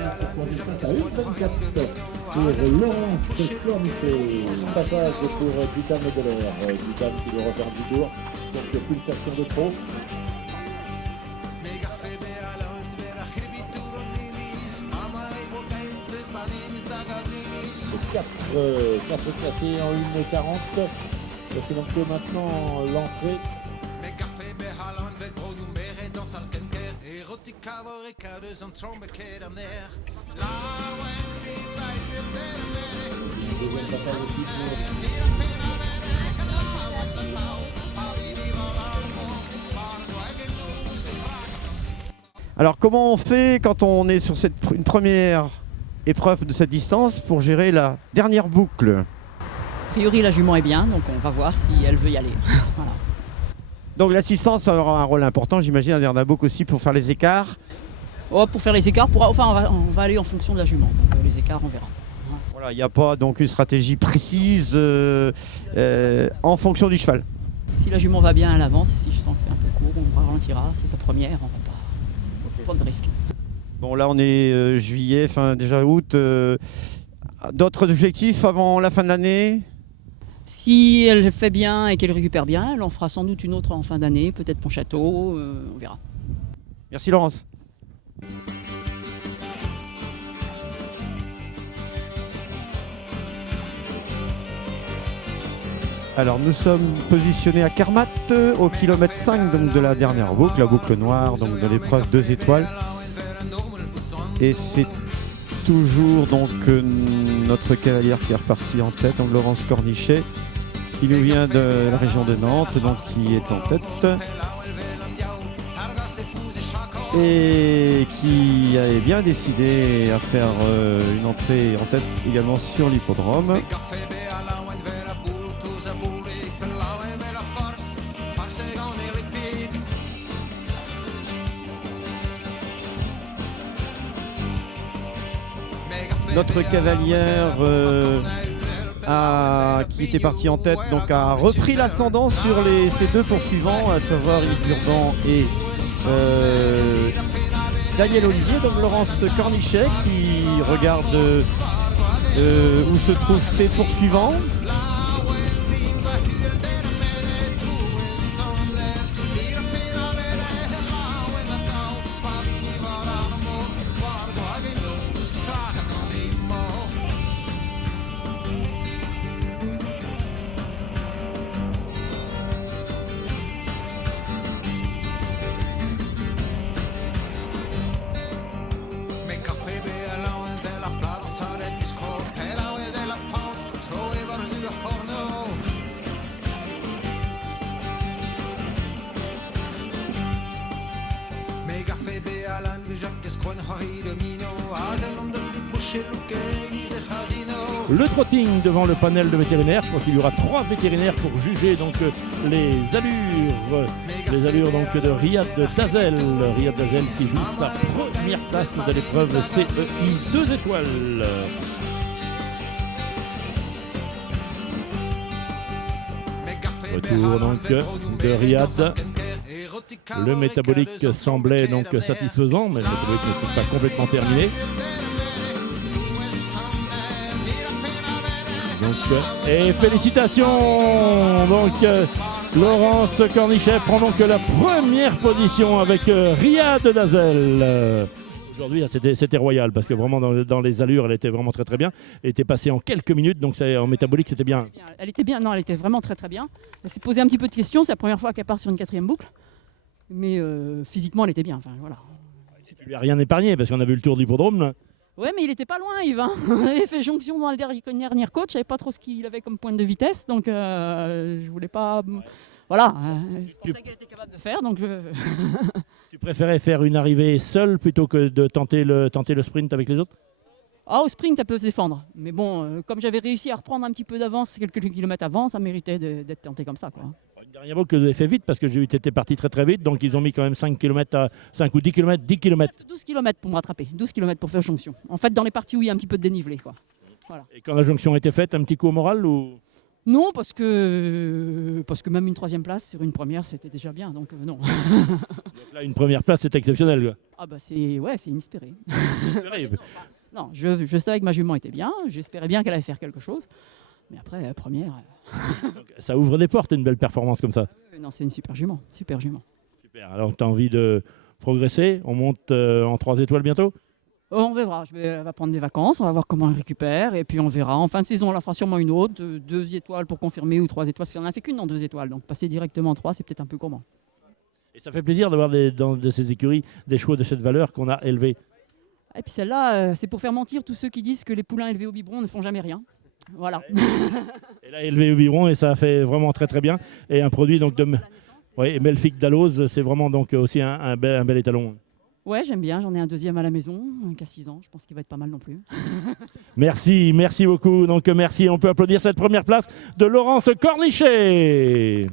à 1,24 pour Laurence Cornichet. Passage pour Ducam Modeler. Ducam qui doit refaire du tour. Donc pulsation de trop. C'est 4 classés en 1,40. C'est donc maintenant l'entrée. Deuxième passage aussi Alors comment on fait quand on est sur une première épreuve de cette distance pour gérer la dernière boucle? A priori, la jument est bien, donc on va voir si elle veut y aller. Voilà. Donc l'assistance aura un rôle important, j'imagine, à la dernière boucle aussi pour faire les écarts. Oh, pour faire les écarts, on va aller en fonction de la jument. Donc, les écarts, on verra. Voilà, il n'y a pas donc une stratégie précise en fonction du cheval. Si la jument va bien, elle avance. Si je sens que c'est un peu court, on ralentira. C'est sa première, on va pas prendre de risques. Bon, là on est juillet, fin déjà août. D'autres objectifs avant la fin de l'année? Si elle fait bien et qu'elle récupère bien, elle en fera sans doute une autre en fin d'année, peut-être Pontchâteau, on verra. Merci Laurence. Alors nous sommes positionnés à Carmat au kilomètre 5 donc, de la dernière boucle, la boucle noire donc, de l'épreuve 2 étoiles. Et c'est toujours donc notre cavalière qui est repartie en tête, donc Laurence Cornichet, qui nous vient de la région de Nantes, donc qui est en tête. Et qui avait bien décidé à faire une entrée en tête également sur l'hippodrome. Notre cavalière qui était partie en tête donc a repris l'ascendant sur ses deux poursuivants, à savoir Yves Durban et Daniel Olivier, donc Laurence Cornichet qui regarde où se trouvent ses poursuivants. Le trotting devant le panel de vétérinaires. Je crois qu'il y aura 3 vétérinaires pour juger donc les allures donc de Riyad Dazel. Riyad Dazel qui joue sa première place de l'épreuve CEI 2 étoiles. Retour donc de Riyad. Le métabolique semblait donc satisfaisant, mais le métabolique n'est pas complètement terminé. Donc, et félicitations donc Laurence Cornichet prend donc la première position avec Riyad Dazel. Aujourd'hui c'était royal parce que vraiment dans les allures elle était vraiment très très bien. Elle était passée en quelques minutes donc en métabolique c'était bien. Elle était bien, non elle était vraiment très très bien. Elle s'est posé un petit peu de questions, c'est la première fois qu'elle part sur une 4e boucle. Mais physiquement elle était bien, enfin voilà. Tu lui as rien épargné parce qu'on a vu le tour de l'hippodrome là. Ouais, mais il était pas loin, Yves. Hein. On avait fait jonction dans la dernière côte. Je savais pas trop ce qu'il avait comme pointe de vitesse, donc je voulais pas. Voilà, je pensais qu'elle était capable de faire, donc. Tu préférais faire une arrivée seule plutôt que de tenter le sprint avec les autres? Ah, au sprint, elle peut se défendre. Mais bon, comme j'avais réussi à reprendre un petit peu d'avance, quelques kilomètres avant, ça méritait d'être tenté comme ça, quoi. Une dernière boucle que vous avez fait vite parce que j'ai vu que tu étais parti très très vite, donc ils ont mis quand même 5 ou 10 km, 10 km. 12 km pour me rattraper, 12 km pour faire jonction. En fait, dans les parties où il y a un petit peu de dénivelé, quoi. Voilà. Et quand la jonction était faite, un petit coup au moral ou... Non, parce que même une 3e place sur une première, c'était déjà bien. Donc non. Donc là, une première place, c'est exceptionnel, quoi. Ah bah c'est inespéré. Inespéré. Non, je savais que ma jument était bien. J'espérais bien qu'elle allait faire quelque chose. Mais après, première. Donc, ça ouvre des portes, une belle performance comme ça. Non, c'est une super jument. Super jument. Super. Alors, tu as envie de progresser? On monte en 3 étoiles bientôt? On verra. Elle va prendre des vacances. On va voir comment elle récupère. Et puis on verra. En fin de saison, on la fera sûrement une autre. 2 étoiles pour confirmer ou 3 étoiles. Parce qu'on n'en a fait qu'une en 2 étoiles. Donc passer directement en 3, c'est peut-être un peu gourmand. Et ça fait plaisir d'avoir dans de ces écuries des chevaux de cette valeur qu'on a élevés. Et puis celle-là, c'est pour faire mentir tous ceux qui disent que les poulains élevés au biberon ne font jamais rien. Voilà. Et là, élevé au biberon, et ça fait vraiment très très bien. Et un produit donc de... Oui, et Melfic d'Alloz, c'est vraiment donc aussi un bel étalon. Ouais, j'aime bien. J'en ai un 2e à la maison, qui a 6 ans. Je pense qu'il va être pas mal non plus. Merci beaucoup. Donc merci. On peut applaudir cette première place de Laurence Cornichet.